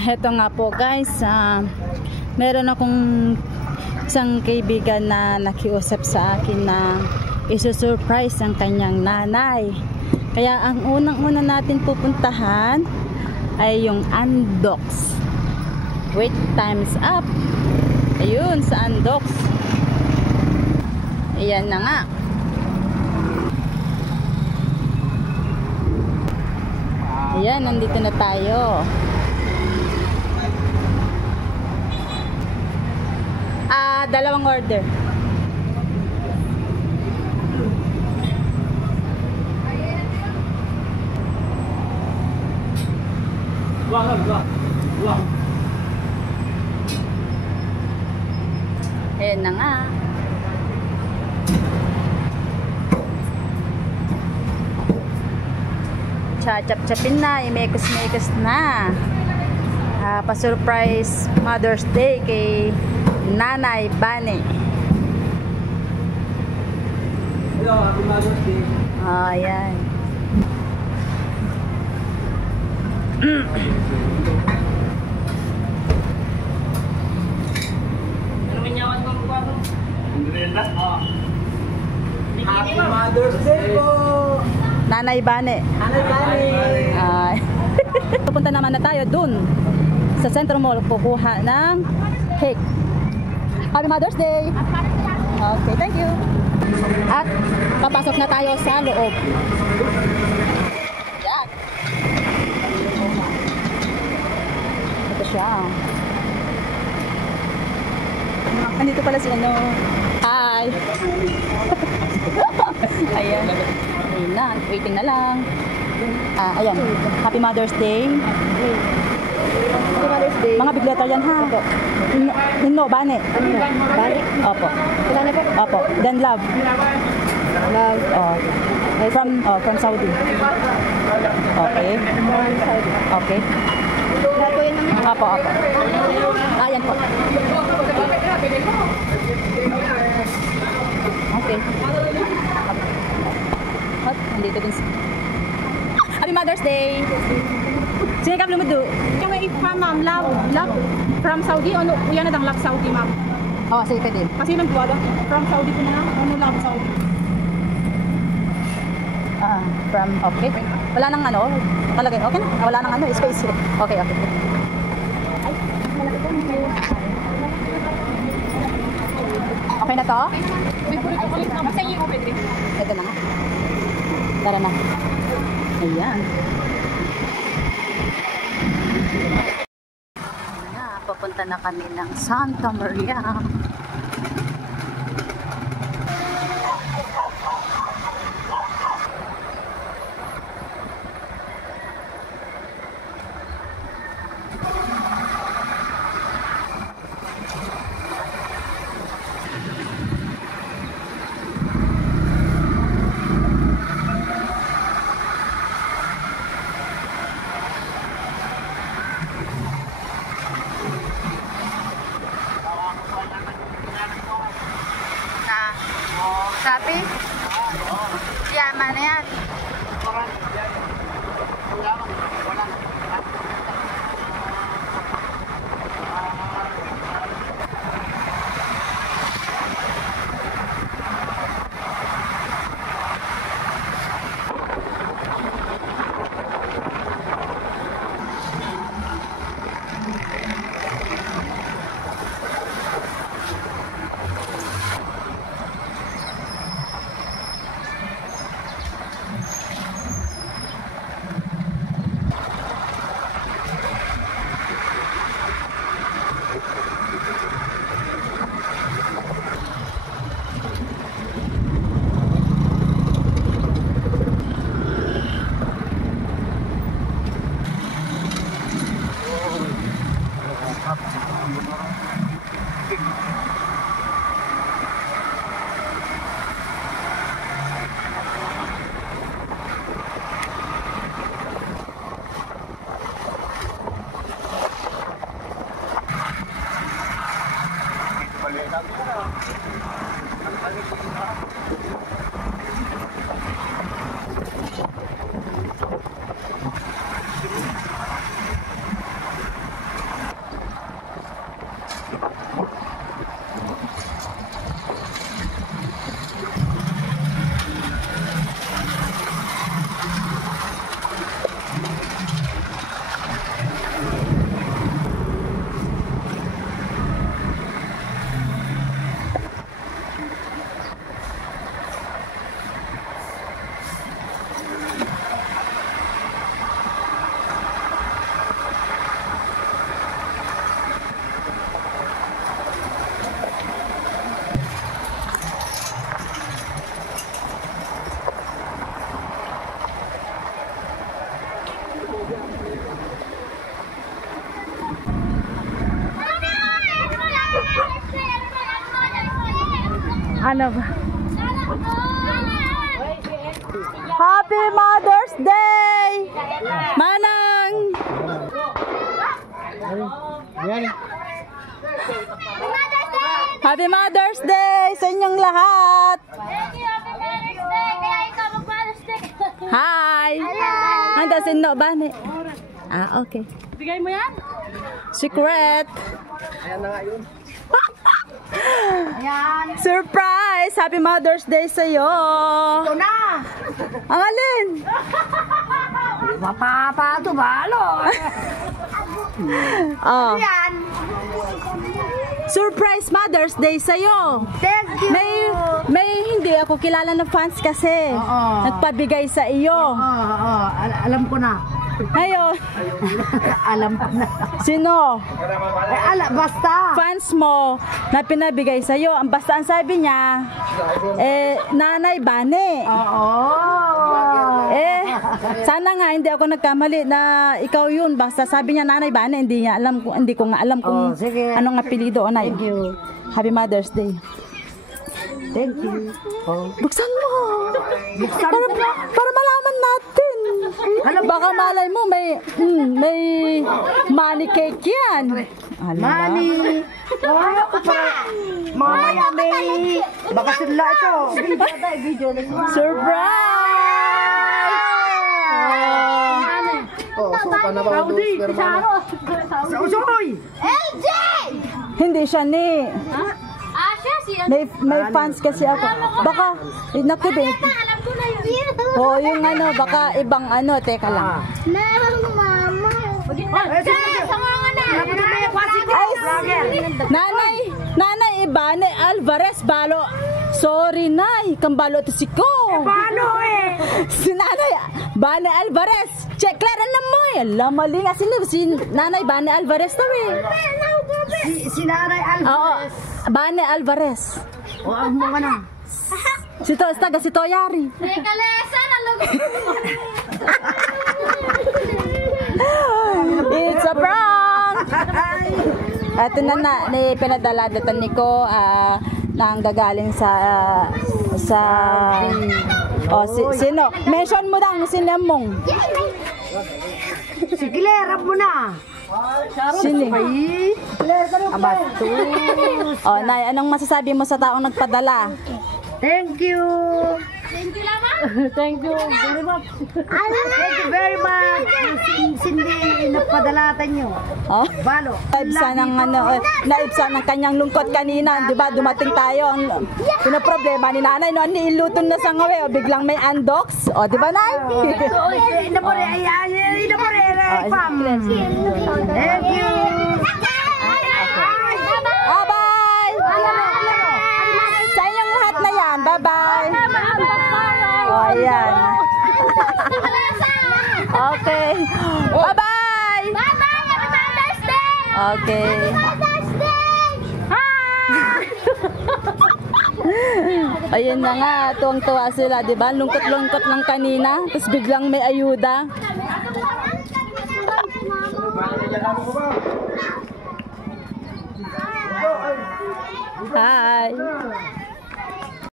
Heto nga po guys, meron akong isang kaibigan na nakiusap sa akin na isusurprise ang kanyang nanay. Kaya ang unang-una natin pupuntahan ay yung Andox. Wait, time's up. Ayun, sa Andox. Ayan na nga. Ayan, nandito na tayo. Dalawang order. Ayan na nga. Chachap-chapin na, imekos-mekos na. Pa-surprise Mother's Day kay Nanay Bane. Hello, happy Mother's Day. Ayan. Happy Mother's Day po! Nanay Bane. Nanay Bane! Pupunta naman na tayo dun sa Centro Mall, kukuha ng cake. Happy Mother's Day! Okay, thank you. At papasok na tayo sa loob. Yan. Ito siya. Andito pala si ano. Hi! Ayan. Ayun na, waiting na lang. Ayan, Happy Mother's Day. Happy Mother's Day. Mga big letter yan ha. No, Bane. Bane? Opo. Bane po? Opo. Then love. Love. From Saudi. Okay. Okay. Lahat po yun naman. Opo, opo. Ayan po. Okay. Hot, nandito din si... Happy Mother's Day! Sino ka lumado? Yung ipa ma'am, love from Saudi, ano, yan na dang love Saudi ma'am. Oo, sige din. Kasi nang buwala, from Saudi po na, ano love Saudi. Okay. Wala nang ano, kalagay, okay na? Wala nang ano, space. Okay, okay. Ay, malaki po. Okay na to? May purito ko rin. Basta yung open rin. Ito na nga. Tara na. Ayan. Papunta na kami ng Santa Maria. Ano ba? Happy Mother's Day! Manang! Happy Mother's Day sa inyong lahat! Hi! Handa sino ba? Ah, okay. Bigay mo yan? Secret! Ayan na nga yun. Ayan. Surprise! Happy Mother's Day sa'yo! Ito na! Ang alin? Mapapato balo. Oh. Yan. Surprise Mother's Day sa'yo! Thank you. May hindi ako kilala na fans kasi. Oo. Nagpabigay sa iyo. Oo. Alam ko na. Ngayon, Alam ko na. sino? Basta. Fans mo na pinabigay sa iyo. Basta ang sabi niya, Nanay Bane. Oo. Sana nga hindi ako nagkamali na ikaw yun. Basta sabi niya Nanay Bane, hindi ko nga alam kung sige. anong apelido o nay. Thank you. Happy Mother's Day. Thank you. Oh. Buksan mo. Para malaman natin. Baka malay mo may money cake yan. Money. Mamaya may bakasyon lang ito. Surprise! Oh, suka na ba ang dos permano? Usoy! LJ! Hindi siya ni. Siya si May fans kasi ako. Baka, naku be. alam ko na yun. Oh, yung ano, baka ibang ano, teka lang. Nang mama. Sanganga na. Nanay Ibane Alvarez Balo. Sorry nay, kambalo to si ko. Paano Si Nanay Bane Alvarez. Check clear na mo eh. Alam, mali nga si Nanay Bane Alvarez to eh. Si Nanay Alvarez. Oo, Bane Alvarez. O, ang mga na. Si Toyari. Rekalesa na lugo. It's a prank! Ito na pinadala dito ni ko nang gagaling sa sino? Mention mo lang sino mong. Sige, rap mo na. Sino? Abastos. Oh, Nay, anong masasabi mo sa taong nagpadala? Thank you. Thank you lamang. Thank you very much. Thank you very much. Hindi nagpadalatan nyo. Oh? Balo. Naibsa ng kanyang lungkot kanina, 'di ba? Dumating tayo ang problema ni Nanay no, niluton na sa ngawe, o biglang may andox. O, 'di ba, Nay? Inapore. Pam. Thank you. Bye! Sa inyong lahat na yan. Bye-bye! O, ayan. Okay. Bye-bye! Bye-bye. Happy Mother's Day. Okay. Mother's Day. Ayun na nga, tuwang-tuwa sila, di ba? Lungkot-lungkot lang kanina, tapos biglang may ayuda. Hi!